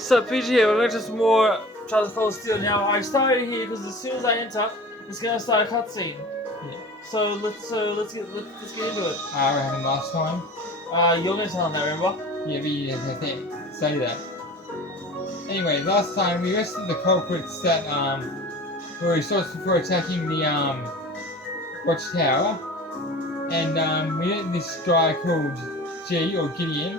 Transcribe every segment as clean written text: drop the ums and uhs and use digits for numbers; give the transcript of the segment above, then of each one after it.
So PG here, we're going to some more Trials of Cold Steel. Now I started here because as soon as I enter, it's going to start a cutscene. Yeah. So let's get into it. What happened last time? You're going to tell them that, remember? Yeah, but you didn't say that. Anyway, last time we arrested the culprits that were responsible for attacking the watchtower, and we met this guy called G or Gideon,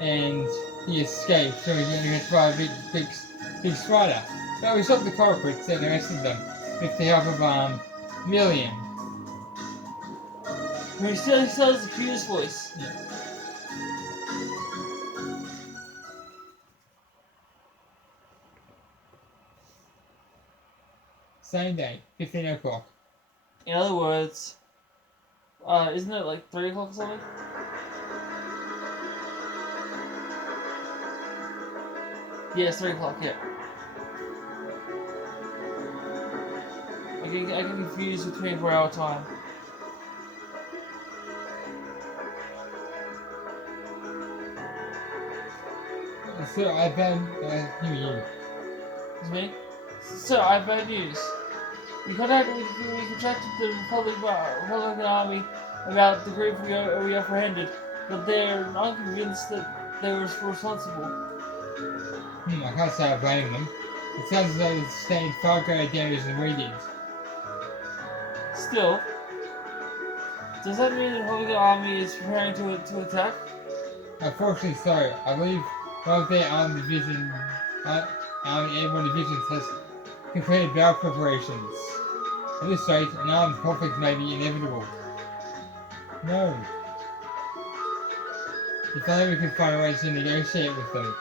and he escaped. So he went by a big spider. So we stopped the culprits and arrested them with the help of Million. He still has the cutest voice. Yeah. Same day, 15 o'clock. In other words, isn't it like 3 o'clock or something? Yeah, it's 3 o'clock, yeah. I get confused with 24-hour time. So I found you. It's me? So, I have bad news. We contacted the Republican Army about the group we apprehended, but they're unconvinced that they were responsible. I can't say I blame them. It sounds as though they sustained far greater damage than we did. Still, does that mean the Republican Army is preparing to attack? Unfortunately so. I believe one of their armed division, Army Airborne divisions has completed battle preparations. At this rate, an armed conflict may be inevitable. No. If only we could find a way to negotiate with them.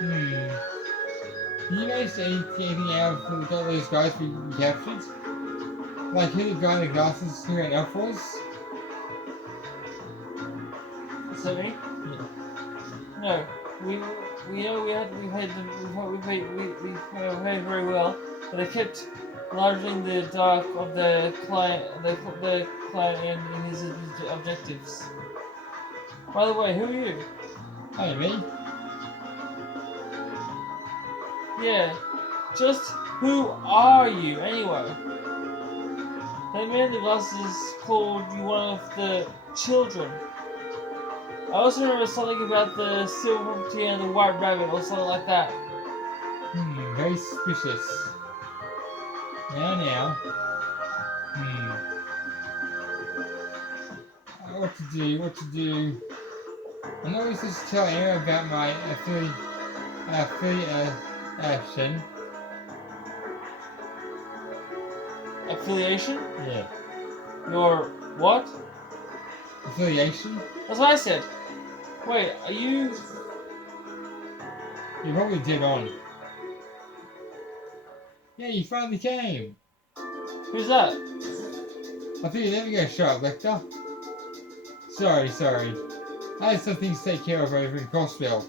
Did you manage to eat anything out of those guys we captured? Like who the guy in the glasses who ran off was? Is that me? Yeah. No. We paid very well, but they kept enlarging the dark of the client and his objectives. By the way, who are you? Hey, me? Yeah, just who are you anyway? That man in the glasses called you one of the children. I also remember something about the silver property and the white rabbit or something like that. Very suspicious. Now. What to do? I'm not going to tell anyone about my affiliation. Affiliation? Yeah. Your what? Affiliation? That's what I said. Wait, are you... You're probably dead on. Yeah, you finally came. Who's that? I think you're never going to show up, Lecter. Sorry. I had some things to take care of over in Crossville.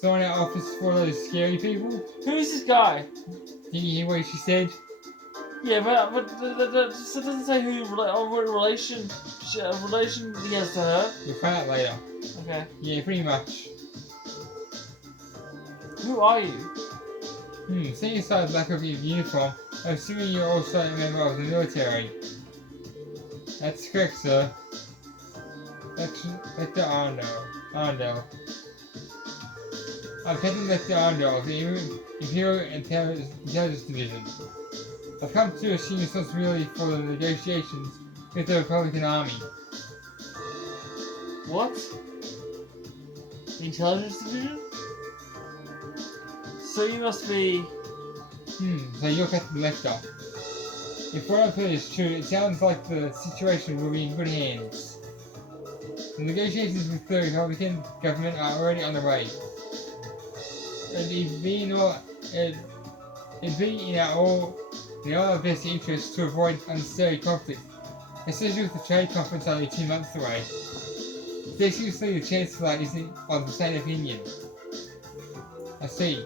Someone in our office for those scary people. Who's this guy? Did you hear what she said? Yeah, but it doesn't say what relation he has to her. You'll find out later. Okay. Yeah, pretty much. Who are you? Seeing aside the lack of your uniform, I'm assuming you're also a member of the military. That's correct, sir. Lecter Arndell. I'm Captain Lecter Arndell of the Imperial Intelligence Division. I've come to assume responsibility for the negotiations with the Republican Army. What? The Intelligence Division? So you must be... So you're Captain Lecter. If what I've heard is true, it sounds like the situation will be in good hands. The negotiations with the Republican government are already on the way. It'd be in our best interest to avoid unnecessary conflict, especially with the trade conference only 2 months away. Seriously, the Chancellor isn't of the same opinion. I see.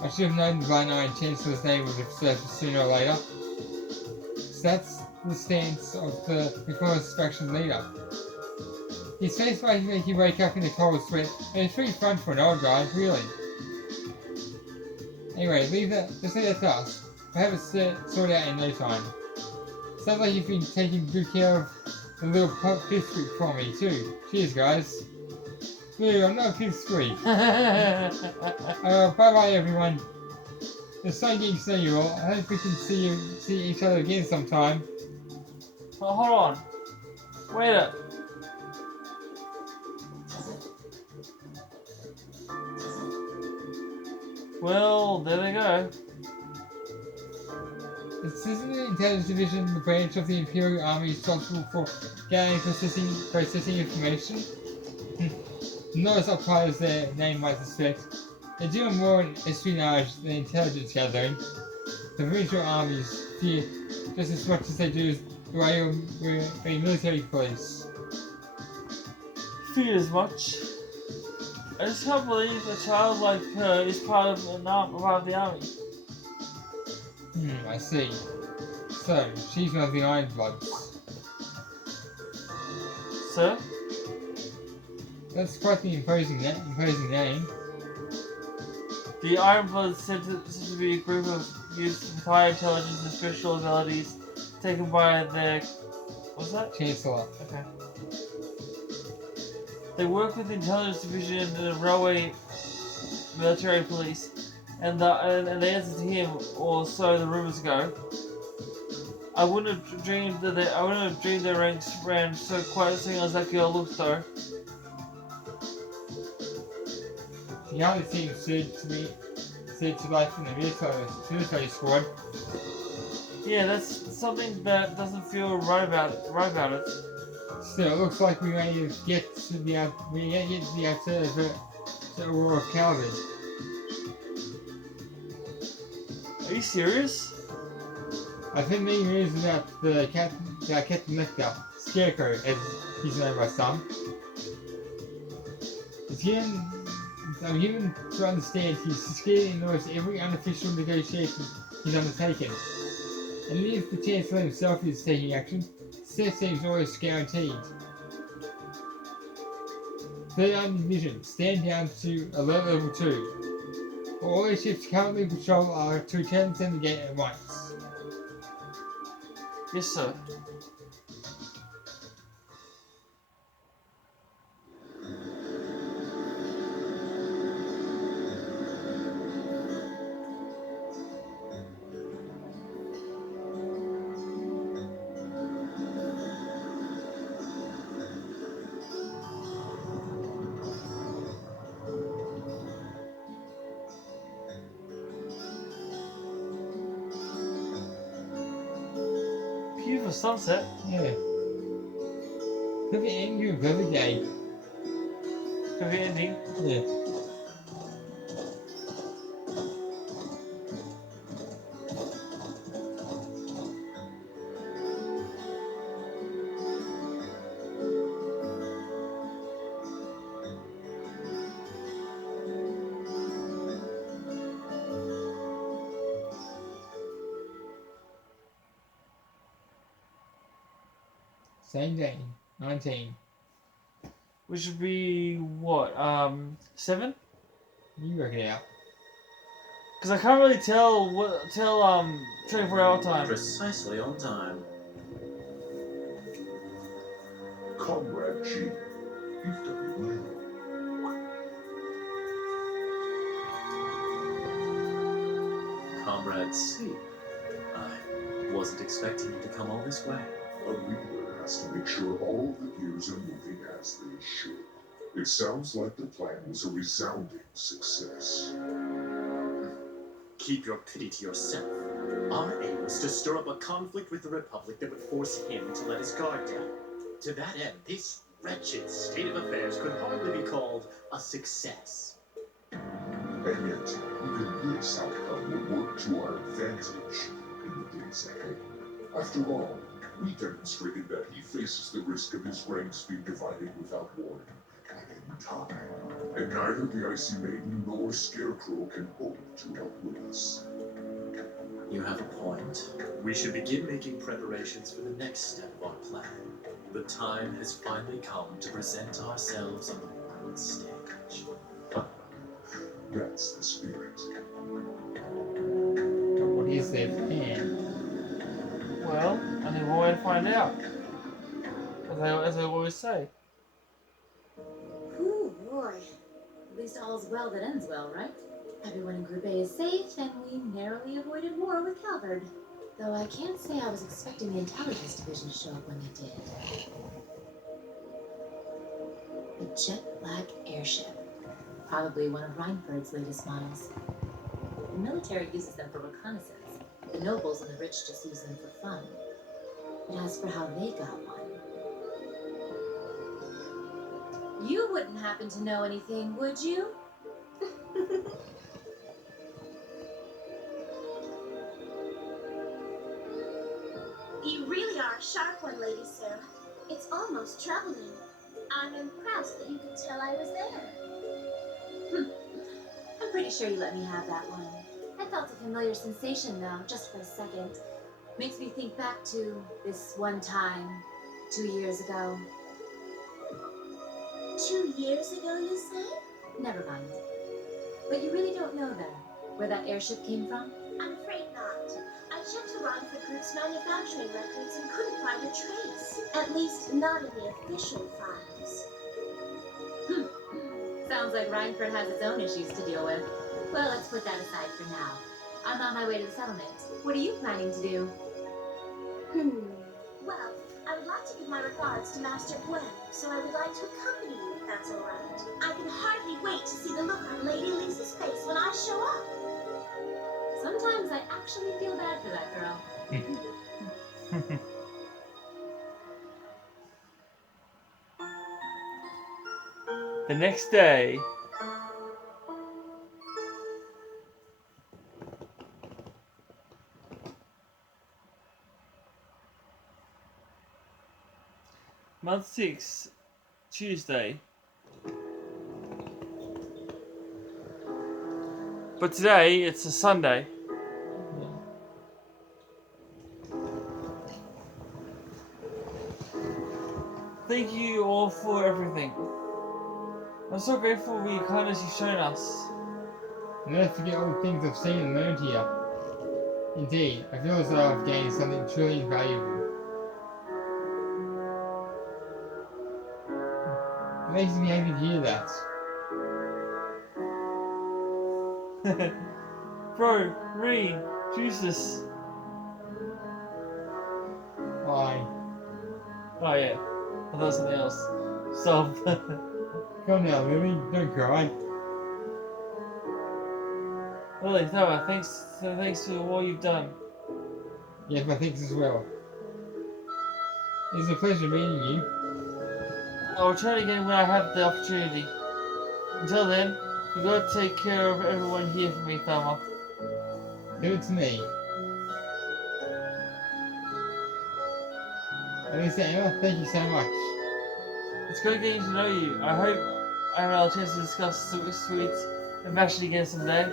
I should have known the blind-eyed Chancellor's name would have surfaced sooner or later. So that's the stance of the Reformist faction leader. His face might make you wake up in a cold sweat, and it's pretty fun for an old guy, really. Anyway, just leave that to us. We'll have it sorted out in no time. Sounds like you've been taking good care of the little pipsqueak for me too. Cheers, guys. No, I'm not a pipsqueak. Bye-bye, everyone. It's so getting to know you all. I hope we can see each other again sometime. Oh, hold on. Wait up. Well, there they go. Isn't the Intelligence Division the branch of the Imperial Army responsible for gathering processing information? Not as uptight as their name might suspect. They're doing more in espionage than intelligence gathering. The provincial armies fear just as much as they do the way military police. Fear as much. I just can't believe a child like her is part of the army. I see. So, she's one of the Iron Bloods. Sir? That's quite the imposing name. The Ironblood is said to be a group of youths with high intelligence and special abilities taken by their... what's that? Chancellor. Okay. They work with the Intelligence Division and the Railway Military Police, and they answer to him, or so the rumors go. I wouldn't have dreamed their ranks ran so quite as as that girl looked though. She hardly seems said to life in the military squad. Yeah, that's something that doesn't feel right about it. Still, it looks like we may get to the outside of the Aurora Calvin. Are you serious? I think the news about the Captain Lecter, Scarecrow, as he's known by some. I'm given to understand he's scared and knows every unofficial negotiation he's undertaken. And if the Chancellor himself is taking action, success seems almost guaranteed. Third Army Division, stand down to alert level 2. All the ships currently patrol are to return to the gate at once. Yes, sir. Beautiful sunset. Yeah. Could be angry with every day. Could be ending. Yeah. Same day, 19. Which would be what? 7? You work it out. Because I can't really tell 24-hour time. Precisely on time. Comrade G, you've done well. Comrade C, I wasn't expecting you to come all this way. A leader has to make sure all the gears are moving as they should. It sounds like the plan was a resounding success. Keep your pity to yourself. Our aim was to stir up a conflict with the Republic that would force him to let his guard down. To that end, this wretched state of affairs could hardly be called a success. And yet, even this outcome will work to our advantage in the days ahead. After all, we demonstrated that he faces the risk of his ranks being divided without warning at any time. And neither the Icy Maiden nor Scarecrow can hope to outwit us. You have a point. We should begin making preparations for the next step of our plan. The time has finally come to present ourselves on the world stage. That's the spirit. What is their plan? Well, only one way to find out. As I always say. Ooh, boy. At least all's well that ends well, right? Everyone in Group A is safe, and we narrowly avoided war with Calvard. Though I can't say I was expecting the intelligence division to show up when they did. A jet black airship. Probably one of Reinford's latest models. The military uses them for reconnaissance. The nobles and the rich just use them for fun. But as for how they got one... You wouldn't happen to know anything, would you? You really are a sharp one, Lady Sarah. It's almost troubling. I'm impressed that you could tell I was there. I'm pretty sure you let me have that one. I felt a familiar sensation, though, just for a second. Makes me think back to this one time, 2 years ago. 2 years ago, you say? Never mind. But you really don't know, then, where that airship came from? I'm afraid not. I checked the Reinford Group's manufacturing records and couldn't find a trace. At least, not in the official files. Sounds like Reinford has its own issues to deal with. Well, let's put that aside for now. I'm on my way to the settlement. What are you planning to do? Well, I would like to give my regards to Master Gwen, so I would like to accompany you, if that's all right. I can hardly wait to see the look on Lady Lisa's face when I show up. Sometimes I actually feel bad for that girl. The next day. Month 6, Tuesday. But today, it's a Sunday. Thank you all for everything. I'm so grateful for your kindness you've shown us. Never forget all the things I've seen and learned here. Indeed, I feel as though I've gained something truly valuable. It makes me happy to hear that. Bro, Reen, Jesus. Why? Oh yeah, I thought it was something else. Stop. Come now, Lily, don't cry. Lily, no, thanks for all you've done. Yes, my thanks as well. It's a pleasure meeting you. I'll return again when I have the opportunity. Until then, you gotta take care of everyone here for me, Thelma. Give it to me. Lisa, Emma, thank you so much. It's great getting to know you. I hope I have another chance to discuss sweets and fashion again someday.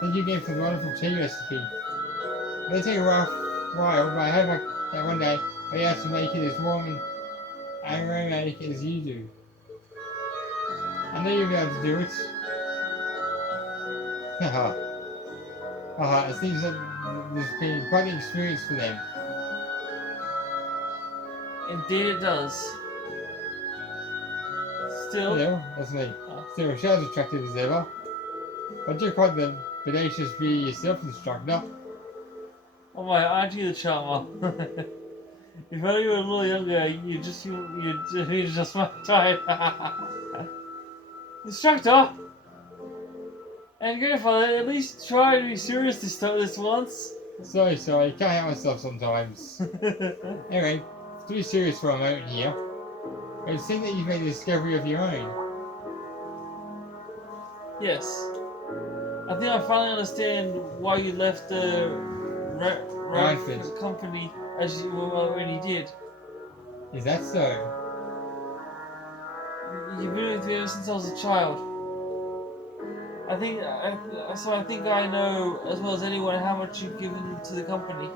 Thank you again for the wonderful tea recipe. It may take a while, but I hope that one day I'll be able to make it as warm and aromatic as you do. I know you'll be able to do it. Haha. Haha, it seems that there's been quite an experience for them. Indeed it does. Still, That's me. Still, she as attractive as ever. But you're quite the bodacious beauty yourself, instructor. oh my, aren't you the charmer? If only you were a little younger, you'd just my type. Instructor and grandfather, at least try to be serious this once. Sorry, can't help myself sometimes. Anyway, to be serious for a moment here, it seems that you've made a discovery of your own. Yes. I think I finally understand why you left the Reinford company as you when you did. Is that so? You've been with me ever since I was a child. I think I know as well as anyone how much you've given to the company.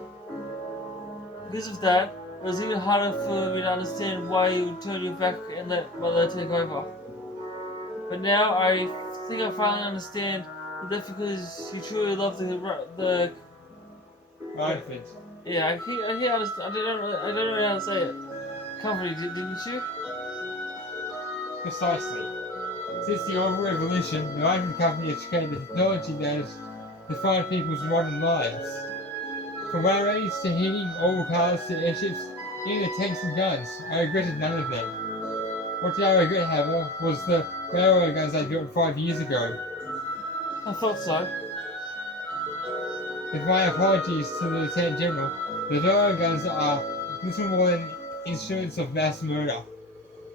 Because of that, it was even harder for me to understand why you would turn your back and let Mother take over. But now I think I finally understand that that's because you truly love the Radford. yeah. I can't understand. I don't know how to say it. Company, didn't you? Precisely. Since the Oil Revolution, the Radford Company has created the technology that has defined people's modern lives. From railways to heating, oil cars to airships, even the tanks and guns, I regretted none of them. What did I regret, however, was the railway guns I built 5 years ago. I thought so. With my apologies to the Lieutenant General, the railway guns are little more than instruments of mass murder.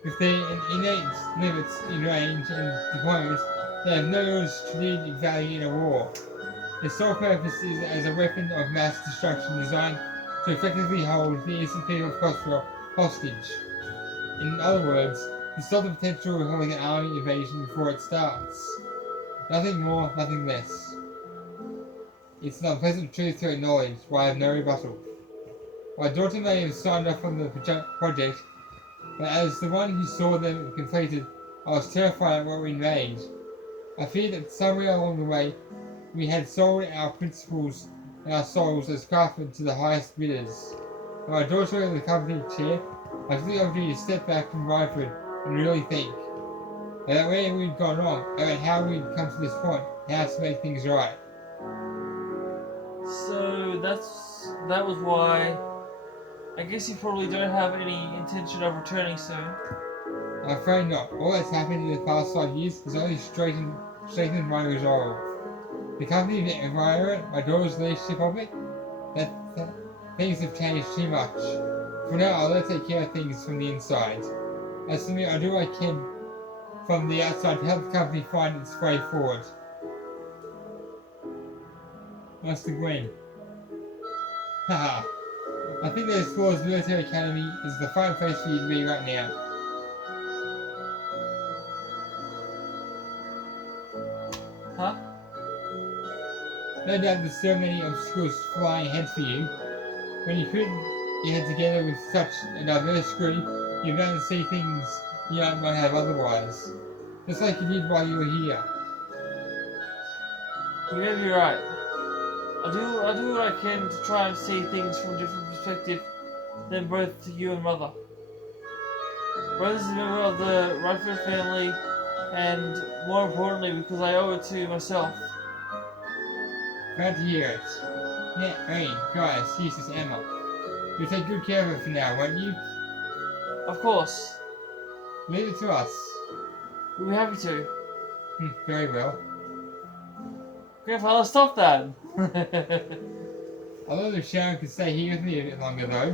With their innate limits in range and deployment, they have no real strategic value in a war. Their sole purpose is as a weapon of mass destruction designed to effectively hold the innocent people of Crossville hostage. In other words, to stop the potential Republican army invasion before it starts. Nothing more, nothing less. It's an unpleasant truth to acknowledge, why I have no rebuttal. My daughter may have signed off on the project, but as the one who saw them completed, I was terrified at what we made. I feared that somewhere along the way, we had sold our principles and our souls as craftsmen to the highest bidders. When my daughter in the company chair, I took the opportunity to step back from Ryford and really think about where we'd gone wrong, about how we'd come to this point, and how to make things right. So that was why. I guess you probably don't have any intention of returning soon. I'm afraid not. All that's happened in the past 5 years has only straightened my resolve. The company, the environment, my daughter's leadership of it, that things have changed too much. For now, I'll let her take care of things from the inside. As for me, I'll do what I can from the outside to help the company find its way forward. Master Gwen. Haha. I think that Explorer's Military Academy is the fine place for you to be right now. Huh? No doubt there's so many obstacles flying ahead for you. When you put your head together with such a diverse group, you're bound to see things you might have otherwise. Just like you did while you were here. You may be right. I do what I can to try and see things from a different perspective than both you and Mother. Both as a member of the Radford family, and more importantly, because I owe it to myself. Glad to hear it. Yeah, hey, guys, this is Emma. You'll take good care of her for now, won't you? Of course. Leave it to us. We'll be happy to. Very well. Grandfather, stop that! I love if Sharon could stay here with me a bit longer, though.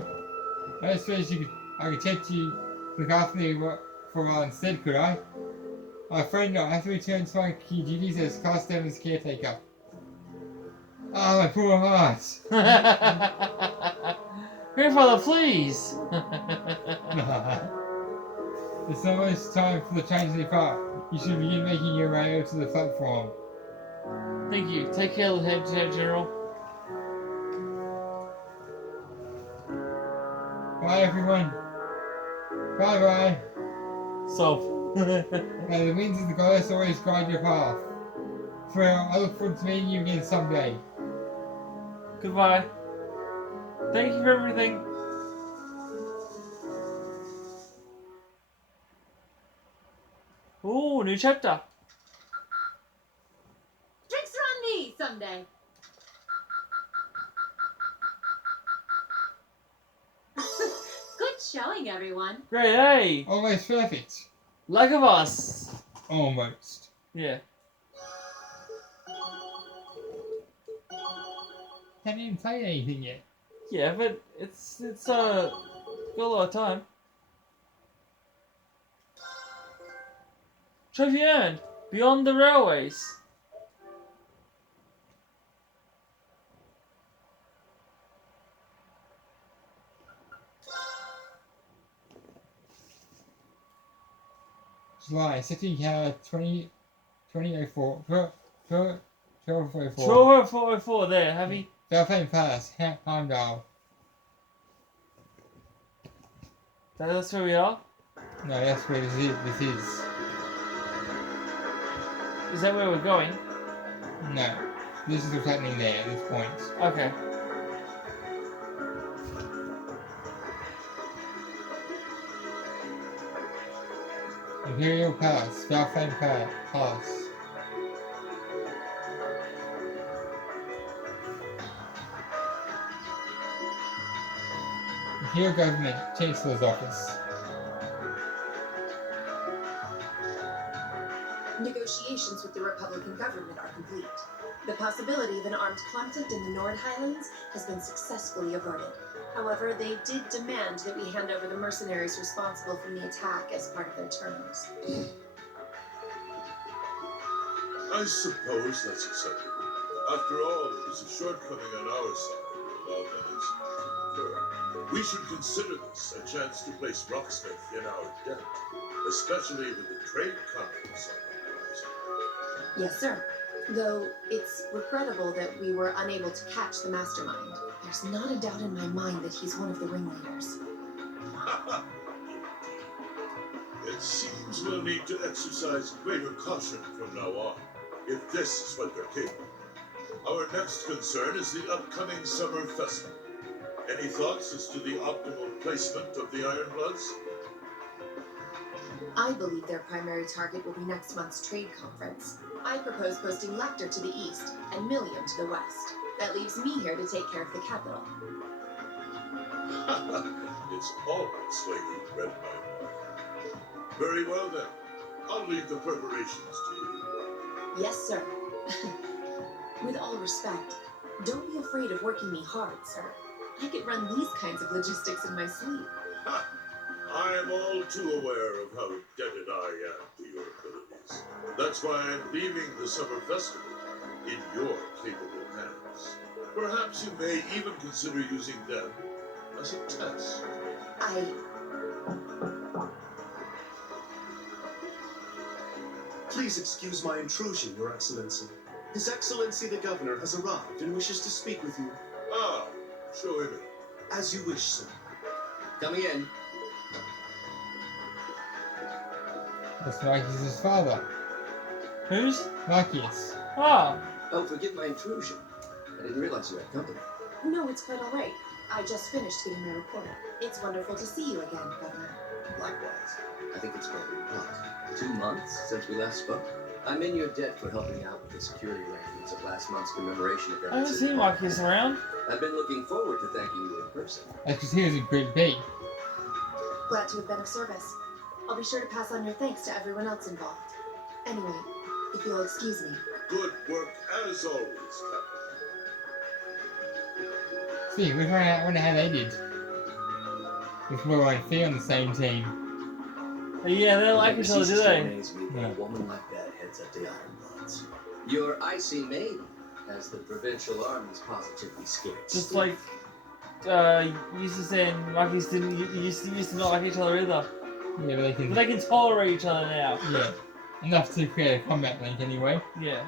I don't suppose I could take you to look after me for a while instead, could I? I'm afraid not. I have to return to my key duties as Class 7's caretaker. Ah, my poor heart! Grandfather, please! It's almost time for the train to depart. You should begin making your way over to the platform. Thank you. Take care, Lieutenant General. Bye, everyone. Bye-bye. So. May the winds of the goddess always guide your path. Farewell. I look forward to meeting you again someday. Goodbye. Thank you for everything. Ooh, new chapter. Drinks are on me someday. Good showing, everyone. Great, hey! Almost perfect. Like of us. Almost. Yeah. Haven't even played anything yet. Yeah, but it's got a lot of time. Trophy earned. Beyond the railways. July, setting calendar 2004. 1204. 1204 there, Heavy. Belfane Pass, Heimdall. That's where we are? No, that's where this is. Is that where we're going? No. This is what's happening there at this point. Okay. Imperial Palace, Valfame Palace. Imperial Government Chancellor's Office. Negotiations with the Republican government are complete. The possibility of an armed conflict in the Nord Highlands has been successfully averted. However, they did demand that we hand over the mercenaries responsible for the attack as part of their terms. I suppose that's acceptable. After all, it was a shortcoming on our side to allow that incident to occur. We should consider this a chance to place Rocksmith in our debt, especially with the trade conference on the horizon. Yes, sir. Though it's regrettable that we were unable to catch the mastermind. There's not a doubt in my mind that he's one of the ringleaders. It seems we'll need to exercise greater caution from now on, if this is what they're capable. Our next concern is the upcoming summer festival. Any thoughts as to the optimal placement of the Ironbloods? I believe their primary target will be next month's trade conference. I propose posting Lecter to the east and Milliam to the west. That leaves me here to take care of the capital. It's almost like you've read my mind. Very well then. I'll leave the preparations to you. Yes, sir. With all respect, don't be afraid of working me hard, sir. I could run these kinds of logistics in my sleep. I am all too aware of how indebted I am to your abilities. That's why I'm leaving the summer festival in your capable hands. Perhaps you may even consider using them as a test. Please excuse my intrusion, Your Excellency. His Excellency the Governor has arrived and wishes to speak with you. Ah, show him in. As you wish, sir. Coming in. That's Marcus's father. Who's? Marcus. Ah! Oh, forgive my intrusion. I didn't realize you had company. No, it's quite all right. I just finished getting my report. It's wonderful to see you again, Governor. Likewise. I think it's been, what, 2 months since we last spoke? I'm in your debt for helping out with the security arrangements of last month's commemoration event. I haven't seen Marcus around. I've been looking forward to thanking you in person. That's because he was a great bait. Glad to have been of service. I'll be sure to pass on your thanks to everyone else involved. Anyway, if you'll excuse me. Good work as always, Captain. See, I wonder how they did. If we're on the same team. Yeah, they don't like each other, do they? Amaze me that a woman like that heads up the Ironbloods. Your icy maiden has the provincial armies positively scared. Just like, Eustace and Marcus didn't used to not like each other either. Yeah, but But they can tolerate each other now. Yeah. Enough to create a combat link anyway. Yeah.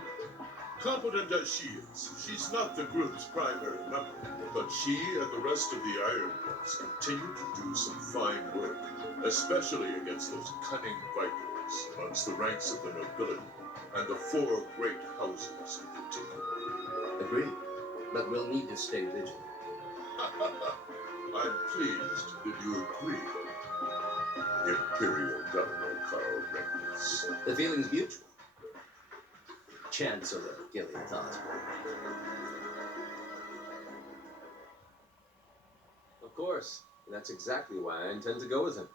Competent as she is, she's not the group's primary member, but she and the rest of the Ironbloods continue to do some fine work, especially against those cunning Vikings amongst the ranks of the nobility and the 4 great houses in particular. Agreed. But we'll need to stay vigilant. I'm pleased that you agree, Imperial Governor Carl Regnus. The feeling's mutual. Chancellor Gilead Osborne. Of course. That's exactly why I intend to go with him.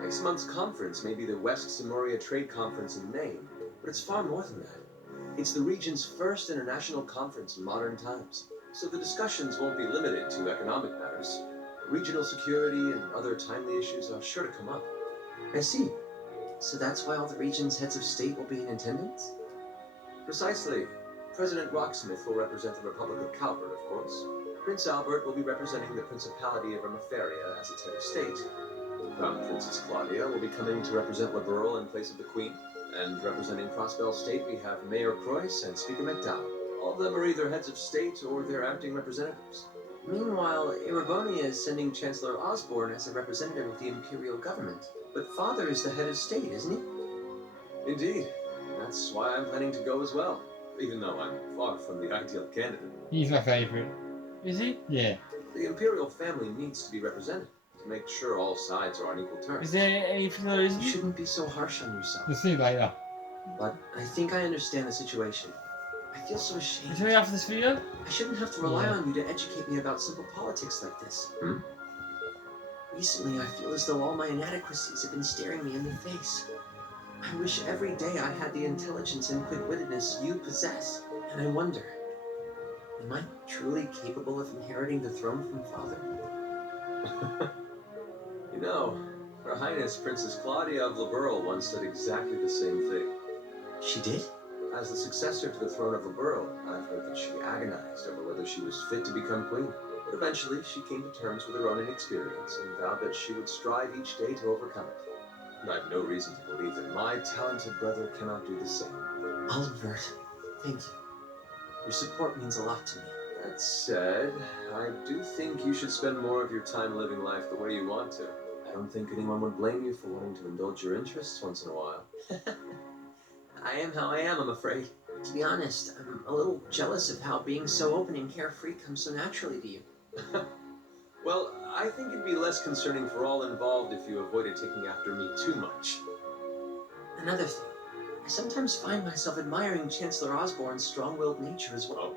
Next month's conference may be the West Simoria Trade Conference in Maine, but it's far more than that. It's the region's first international conference in modern times, so the discussions won't be limited to economic matters. Regional security and other timely issues are sure to come up. I see. So that's why all the region's heads of state will be in attendance? Precisely. President Rocksmith will represent the Republic of Calvert, of course. Prince Albert will be representing the Principality of Ermaferia as its head of state. Crown Princess Claudia will be coming to represent Liberal in place of the Queen. And representing Crossbell State, we have Mayor Croyce and Speaker McDowell. All of them are either heads of state or their acting representatives. Meanwhile, Erebonia is sending Chancellor Osborne as a representative of the Imperial government. But Father is the head of state, isn't he? Indeed. That's why I'm planning to go as well. Even though I'm far from the ideal candidate. He's my favourite. Is he? Yeah. The Imperial family needs to be represented to make sure all sides are on equal terms. Is there any particular reason? You shouldn't be so harsh on yourself. We'll see later. But I think I understand the situation. I feel so You ashamed. tell me after this video? I shouldn't have to rely on you to educate me about simple politics like this. Recently, I feel as though all my inadequacies have been staring me in the face. I wish every day I had the intelligence and quick-wittedness you possess. And I wonder, am I truly capable of inheriting the throne from Father? You know, Her Highness Princess Claudia of Liberl once said exactly the same thing. She did? As the successor to the throne of Liberl, I've heard that she agonized over whether she was fit to become queen. But eventually, she came to terms with her own inexperience and vowed that she would strive each day to overcome it. And I have no reason to believe that my talented brother cannot do the same. Oliver, thank you. Your support means a lot to me. That said, I do think you should spend more of your time living life the way you want to. I don't think anyone would blame you for wanting to indulge your interests once in a while. I am how I am, I'm afraid. To be honest, I'm a little jealous of how being so open and carefree comes so naturally to you. Well, I think it'd be less concerning for all involved if you avoided taking after me too much. Another thing, I sometimes find myself admiring Chancellor Osborne's strong-willed nature as well.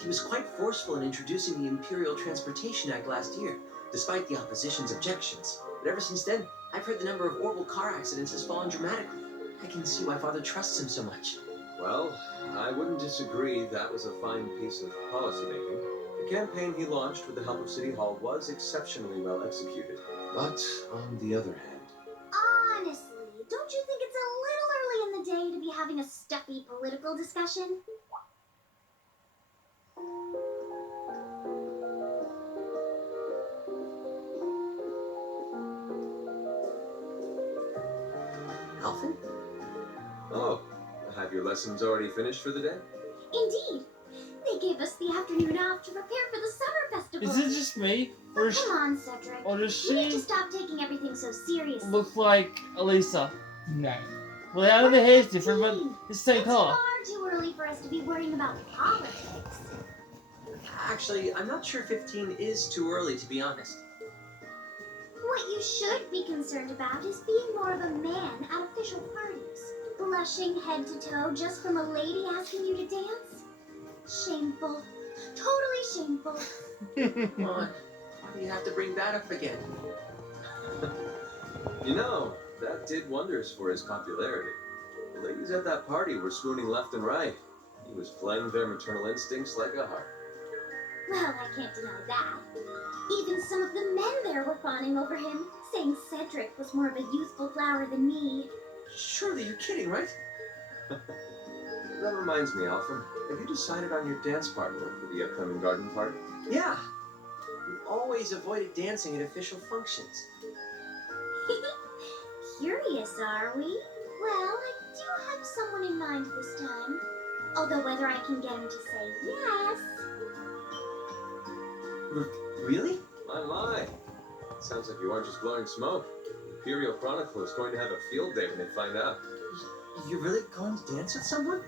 He was quite forceful in introducing the Imperial Transportation Act last year, despite the opposition's objections. But ever since then, I've heard the number of orbital car accidents has fallen dramatically. I can see why Father trusts him so much. Well, I wouldn't disagree that was a fine piece of policymaking. The campaign he launched with the help of City Hall was exceptionally well executed. But on the other hand... Honestly, don't you think it's a little early in the day to be having a stuffy political discussion? Alfred? Oh, have your lessons already finished for the day? Indeed. They gave us the afternoon off to prepare for the summer festival. Is it just me? Or, Come on, Cedric. or does You need to she stop taking everything so seriously. look like Elisa? No. Well, I know the hair's different, but it's the same It's color. far too early for us to be worrying about politics. Actually, I'm not sure 15 is too early, to be honest. What you should be concerned about is being more of a man at official parties. Blushing head to toe just from a lady asking you to dance? Shameful. Totally shameful. Come on, why do you have to bring that up again? You know, that did wonders for his popularity. The ladies at that party were swooning left and right. He was playing their maternal instincts like a harp. Well, I can't deny that. Even some of the men there were fawning over him, saying Cedric was more of a youthful flower than me. Surely you're kidding, right? That reminds me, Alfred. Have you decided on your dance partner for the upcoming garden party? Yeah. We've always avoided dancing at official functions. Curious, are we? Well, I do have someone in mind this time. Although whether I can get him to say yes... Really? My. Sounds like you aren't just blowing smoke. Imperial Chronicle is going to have a field day when they find out. You're really going to dance with someone?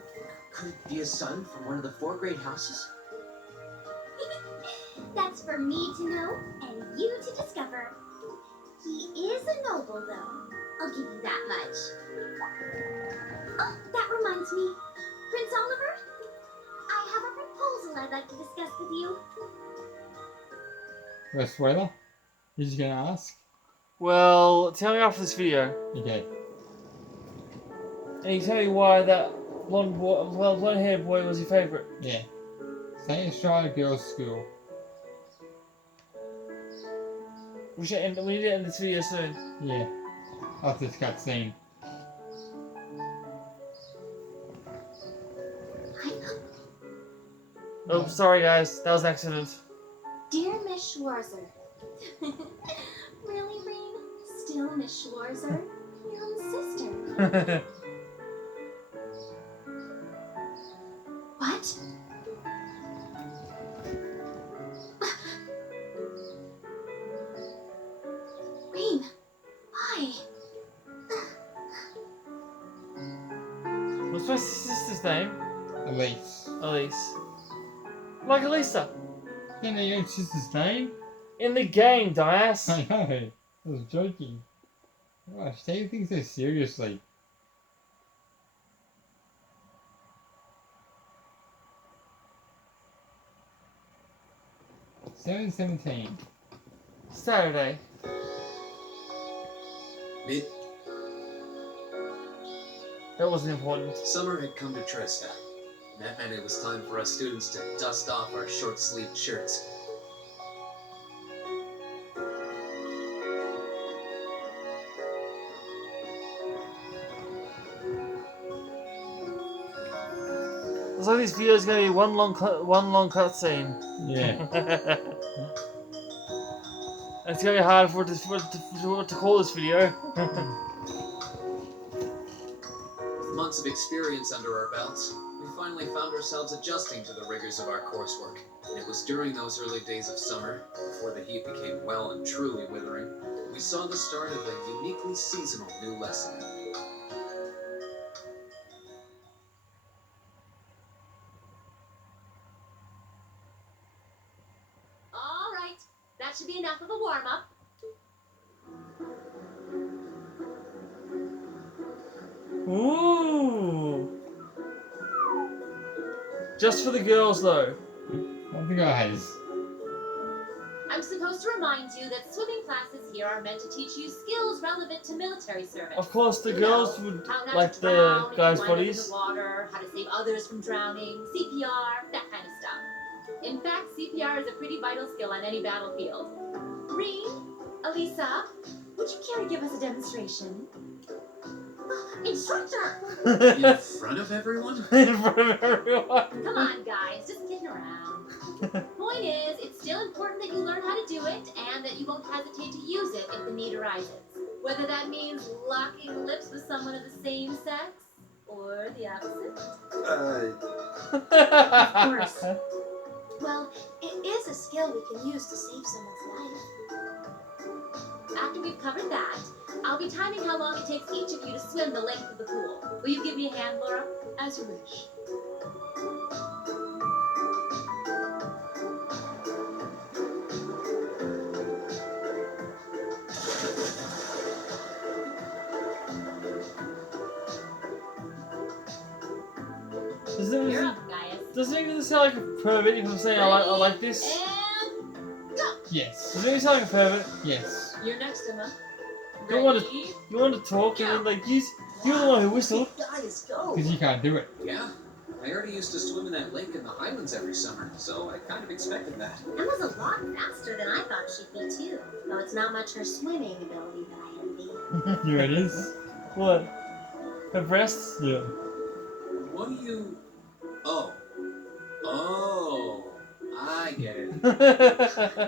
Could it be a son from one of the 4 great houses? That's for me to know and you to discover. He is a noble, though. I'll give you that much. Oh, that reminds me. Prince Oliver, I have a proposal I'd like to discuss with you. A spoiler? You're just gonna ask? Well, tell me after this video. Okay. And you tell me why that blonde-haired boy was your favourite. Yeah. St. Australia Girls' School. We need to end this video soon. Yeah. After this cutscene. Oh, sorry guys, that was an accident. Dear Miss Schwarzer. Really, Reem? Still Miss Schwarzer? Your own sister. What? What's my sister's name? Elise. Elise. Like Elisa. You know your sister's name? In the game, dumbass. I know. I was joking. Gosh, take things so seriously. $7:17. Saturday. That wasn't important. Summer had come to Trista. That meant it was time for us students to dust off our short-sleeved shirts. Looks like this video is going to be one long cutscene. Yeah. It's going to be hard for it to call this video. With months of experience under our belts, we finally found ourselves adjusting to the rigors of our coursework. And it was during those early days of summer, before the heat became well and truly withering, we saw the start of a uniquely seasonal new lesson. All right, that should be enough of a warm-up. Ooh. Just for the girls, though. Not the guys. I'm supposed to remind you that swimming classes here are meant to teach you skills relevant to military service. Of course, the You girls know, would how not like to the drown if you guys' wind up in bodies. the water, how to save others from drowning, CPR, that kind of stuff. In fact, CPR is a pretty vital skill on any battlefield. Reed, Elisa, would you care to give us a demonstration? Instructor! In front of everyone? In front of everyone. Come on, guys, just kidding around. Point is, it's still important that you learn how to do it and that you won't hesitate to use it if the need arises. Whether that means locking lips with someone of the same sex or the opposite. Of course. Well, it is a skill we can use to save someone's life. After we've covered that, I'll be timing how long it takes each of you to swim the length of the pool. Will you give me a hand, Laura? As you wish. You're up, Gaius. Doesn't it even sound like a pervert if I'm saying I like this? And go! Yes. Doesn't it even sound like a pervert? Yes. You're next, Emma. You want Ready? You want to talk and then like you're the one who whistled. Guys, go! Because you can't do it. Yeah, I already used to swim in that lake in the Highlands every summer, so I kind of expected that. Emma's a lot faster than I thought she'd be, too. Though it's not much her swimming ability that I envy. Here it is. What? Her breasts? Yeah. What do you... Oh. Oh. I get it.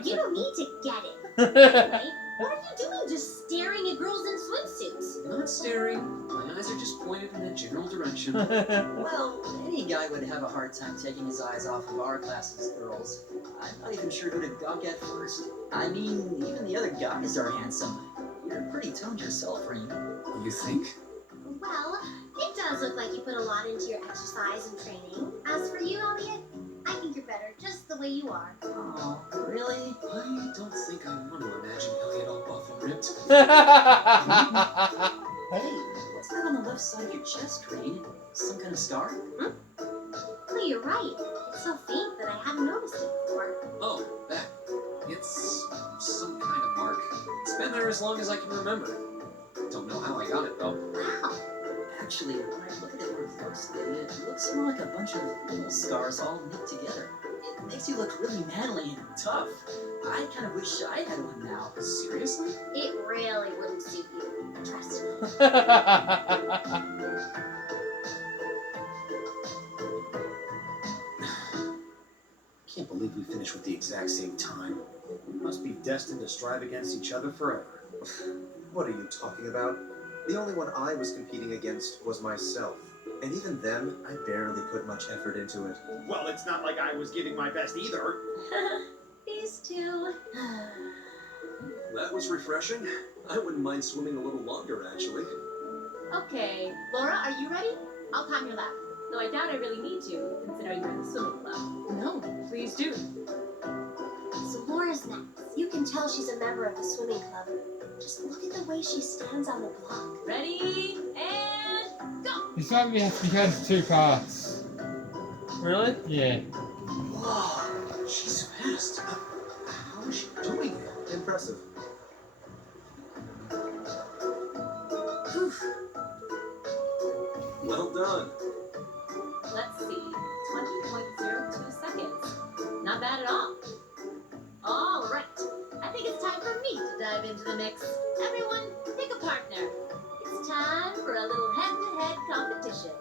You don't need to get it, right? What are you doing just staring at girls in swimsuits? Not staring. My eyes are just pointed in a general direction. Well, any guy would have a hard time taking his eyes off of our class's girls. I'm not even sure who to gawk at first. I mean, even the other guys are handsome. You're pretty toned yourself, Reem. You think? Well, it does look like you put a lot into your exercise and training. As for you, Elliot, I think you're better just the way you are. Oh, really? I don't think I want to imagine Elliot all buff and ripped. Hey, what's that on the left side of your chest, Reed? Some kind of scar? Oh, you're right. It's so faint that I haven't noticed it before. Oh, that. It's some kind of mark. It's been there as long as I can remember. Don't know how I got it, though. Wow. Actually, when I look at it more closely, it looks more like a bunch of little scars all knit together. It makes you look really manly and tough. I kind of wish I had one now. Seriously? It really wouldn't suit you. Trust me. Can't believe we finished with the exact same time. We must be destined to strive against each other forever. What are you talking about? The only one I was competing against was myself. And even then, I barely put much effort into it. Well, it's not like I was giving my best either. These two. That was refreshing. I wouldn't mind swimming a little longer, actually. Okay, Laura, are you ready? I'll climb your lap. Though I doubt I really need to, considering you're in the swimming club. No, please do. So Laura's next. You can tell she's a member of the swimming club. Just look at the way she stands on the block. Ready, and go! This might have to be cut into 2 parts. Really? Yeah. Whoa, she's fast. How is she doing it? Impressive. Whew. Well done. Let's see, 20.02 seconds. Not bad at all. All right, I think it's time for me to dive into the mix. Everyone, pick a partner. It's time for a little head-to-head competition.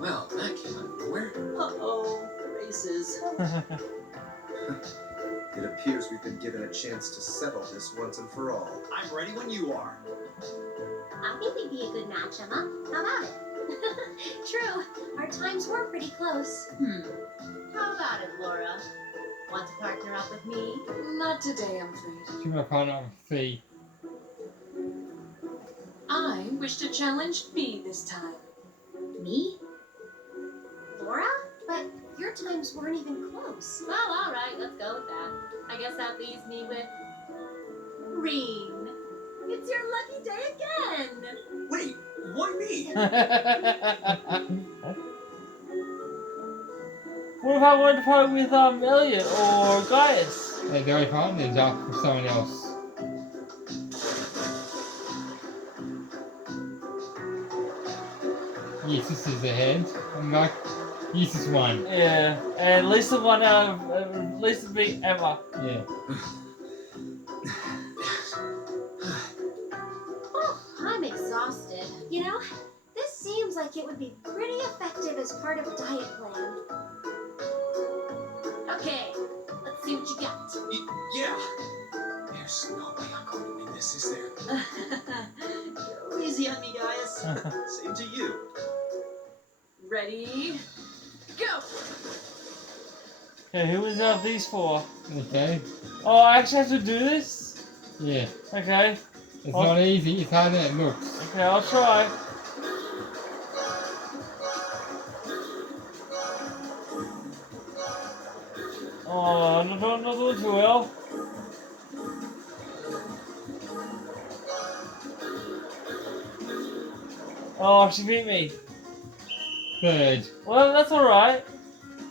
Well, that came out of nowhere. Uh-oh, races. It appears we've been given a chance to settle this once and for all. I'm ready when you are. I think we'd be a good match, Emma. How about it? True, our times were pretty close. How about it, Laura? Want to partner up with me? Not today, I'm afraid. She's my partner on Fee. I wish to challenge Fee this time. Me? Laura? But your times weren't even close. Well, all right, let's go with that. I guess that leaves me with Reen. It's your lucky day again. Wait, why me? What if I wanted to partner with Elliot or Gaius? They're only partners up with someone else. Yes, this is ahead. I'm back. Yes, this one. Yeah, and at least the one out of at least it be Emma. Yeah. Oh, I'm exhausted. You know, this seems like it would be pretty effective as part of a diet plan. Okay, let's see what you got. Yeah. There's no way I'm going to win this, is there? Go easy on me, guys. Same to you. Ready? Go! Okay, who was out of these 4? Okay. Oh, I actually have to do this? Yeah. Okay. It's not easy. It's harder than it looks. Okay, I'll try. Oh, not doing too well. Oh, she beat me. 3rd. Well, that's alright.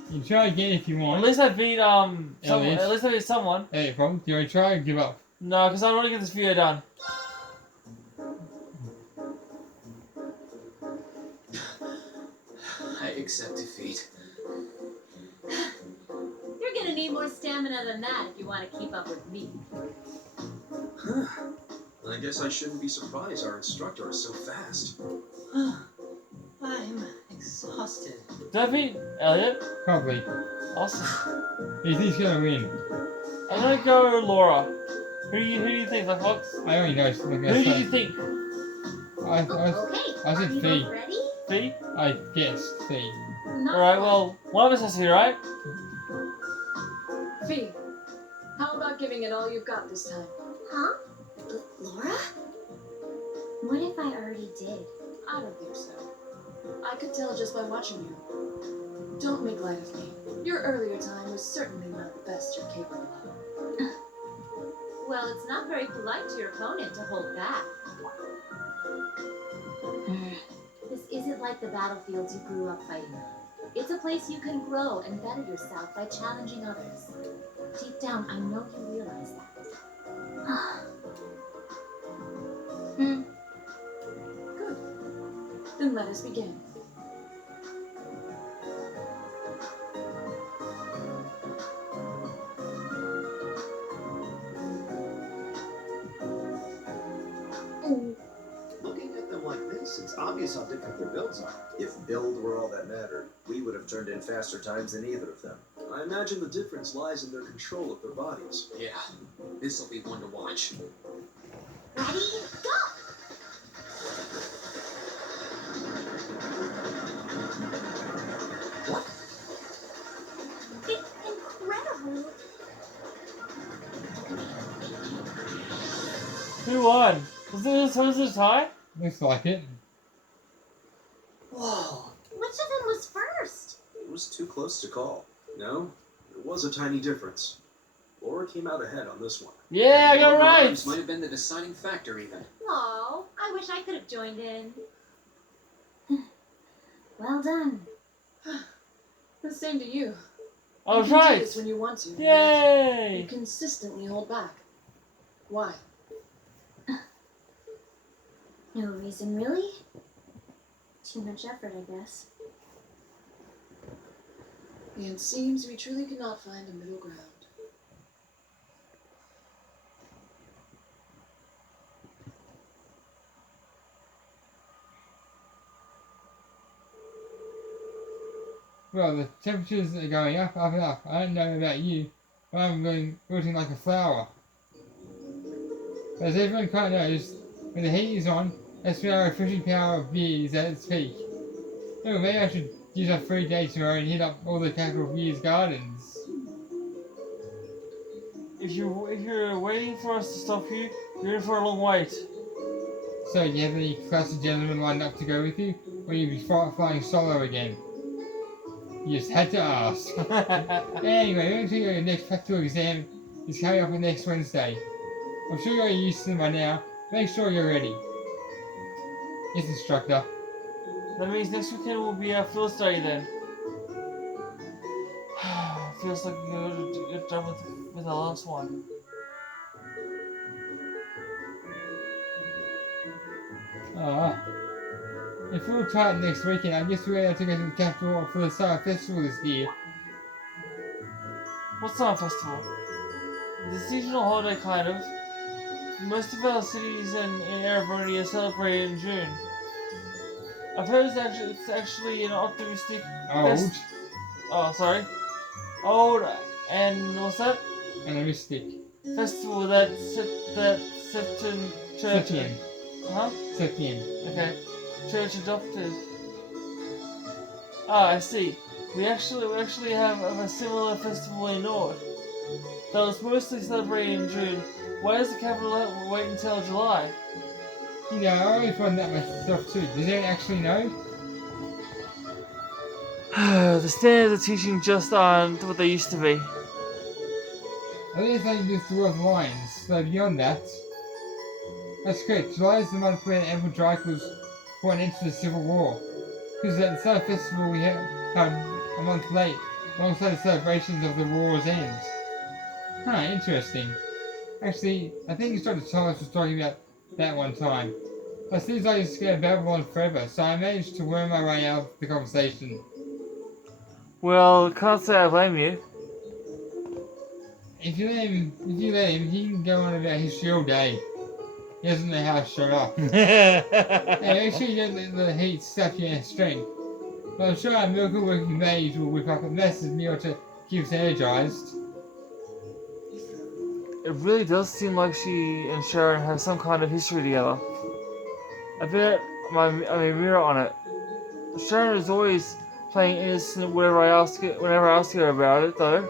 You try again if you want. At least I beat someone. Elliot. At least I beat someone. Hey, problem? Do you want to try or give up? No, because I want to get this video done. I accept defeat. You're gonna need more stamina than that if you want to keep up with me. Huh. I guess I shouldn't be surprised our instructor is so fast. I'm exhausted. Did I beat Elliot? Probably. Awesome. He's gonna win. I'm gonna go Laura. Who do you think, like Fox? I already know. Look, Who do you think? Okay, I said are you Fee. both ready? Fee? I guessed Fee. Alright, well, one of us has to, right? Fee, how about giving it all you've got this time? Huh? Laura? What if I already did? I don't think so. I could tell just by watching you. Don't make light of me. Your earlier time was certainly not the best you're capable of. Well, it's not very polite to your opponent to hold back. This isn't like the battlefields you grew up fighting on. It's a place you can grow and better yourself by challenging others. Deep down, I know you realize that. Good. Then let us begin. Looking at them like this, it's obvious how different their builds are. If build were all that mattered, we would have turned in faster times than either of them. I imagine the difference lies in their control of their bodies. Yeah, this'll be one to watch. Ready? Go! It's incredible. Who won? Was this a tie? Looks like it. Whoa! Which of them was first? It was too close to call. No, there was a tiny difference. Laura came out ahead on this one. Yeah, I got it Longer right. arms might have been the deciding factor, even. Oh, I wish I could have joined in. Well done. The same to you. I was You can do right. this when you want to. You Yay! consistently hold back. Why? No reason, really? Too much effort, I guess. It seems we truly cannot find a middle ground. Well, the temperatures are going up, up, and up. I don't know about you, but I'm wilting like a flower. As everyone kind of knows, when the heat is on, that's when our refreshing power of beer is at its peak. Oh, maybe I should use our free day tomorrow and hit up all the Capital Beer's gardens. If you're waiting for us to stop you, you're in for a long wait. So, do you have any classy gentlemen lined up to go with you, or you'll be flying solo again? You just had to ask. Anyway, make sure your next practical exam is coming up on next Wednesday. I'm sure you're used to them by now. Make sure you're ready. Yes, instructor. That means next weekend will be our field study then. Feels like you're done with the last one. If we'll try it next weekend, I guess we're able to go to the capital for the Summer Festival this year. What summer festival? It's a seasonal holiday, kind of. Most of our cities in Erevaria are celebrated in June. I've heard it's actually an optimistic Old oh, sorry. Old and what's that? and a mystic. Festival that Septon Church. Septian. Huh? Septian. Okay. Church adopted. Ah, I see. We actually have a similar festival in Nord. That was mostly celebrated in June. Why does the capital wait until July? You know, I always wondered that myself too. Does anyone actually know? The standards of teaching just aren't what they used to be. I think it's only just the World Lions, so beyond that. That's correct. July is the month when Emperor Dracula's brought an end to the Civil War. Because at the Summer Festival we had a month late, alongside the celebrations of the war's end. Huh, interesting. Actually, I think Instructor Thomas was talking about that one time. But it seems like it's going to babble on forever, so I managed to worm my way out of the conversation. Well, can't say I blame you. If you let him, he can go on about history all day. He doesn't know how to shut up. Hey, make sure you don't let the heat sap your strength. But I'm sure our miracle working mage will whip up a massive meal to keep us energized. It really does seem like she and Sharon have some kind of history together. I bet I may mirror on it. Sharon is always playing innocent whenever I ask her about it, though.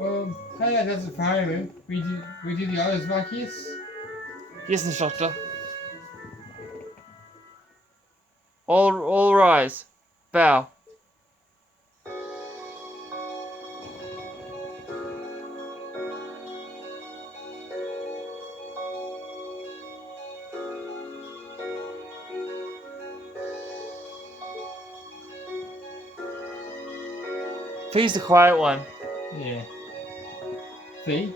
Well, how that doesn't fire him. We do the honors, Marcus? Yes, instructor. All rise. Bow. He's the quiet one. Yeah. See?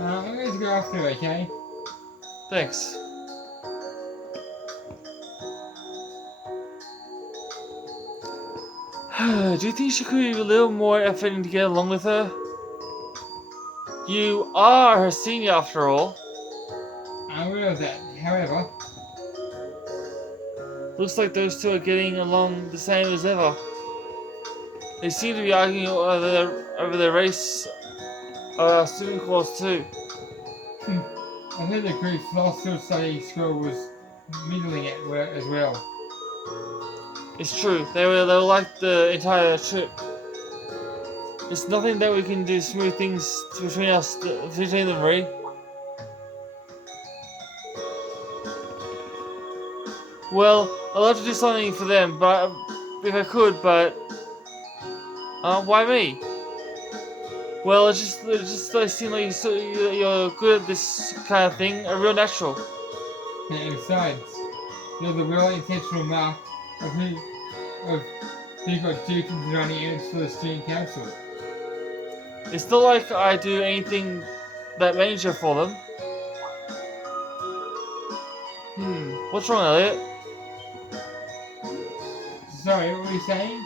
I'm going to go after her, okay? Thanks. Do you think she could give a little more effort to get along with her? You are her senior after all. I'm aware of that. However, Looks like those two are getting along the same as ever. They seem to be arguing over the race of our student course too. I heard the group's last field study score was middling as well. It's true. They were like the entire trip. It's nothing that we can do to smooth things between them, Marie. Well, I'd love to do something for them, but if I could, but why me? Well, it just they seem like you're good at this kind of thing, a real natural. And besides, you're the real intentional mark of who got duped into running errands for the student council. It's not like I do anything that major for them. What's wrong, Elliot? Sorry, what were you saying?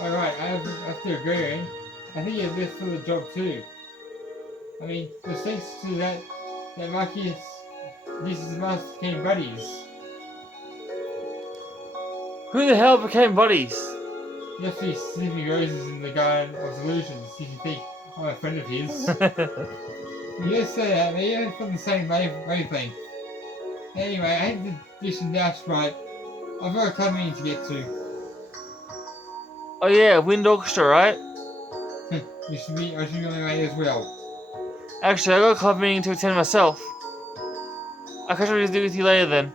Alright, I have to agree, eh? I think you're best for the job too. I mean, the thanks to that Marcus, this is Master became buddies. Who the hell became buddies? You have to be sniffing roses in the Garden of Illusions if you think I'm a friend of his. You say that, but you're from the same wavelength. Anyway, I hate to dish and dash, but I've got a club meeting to get to. Oh yeah, Wind Orchestra, right? I should be on my way as well. Actually, I got a club meeting to attend myself. I'll catch up with you later then.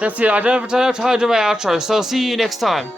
That's it, I don't have time to do my outro, so I'll see you next time.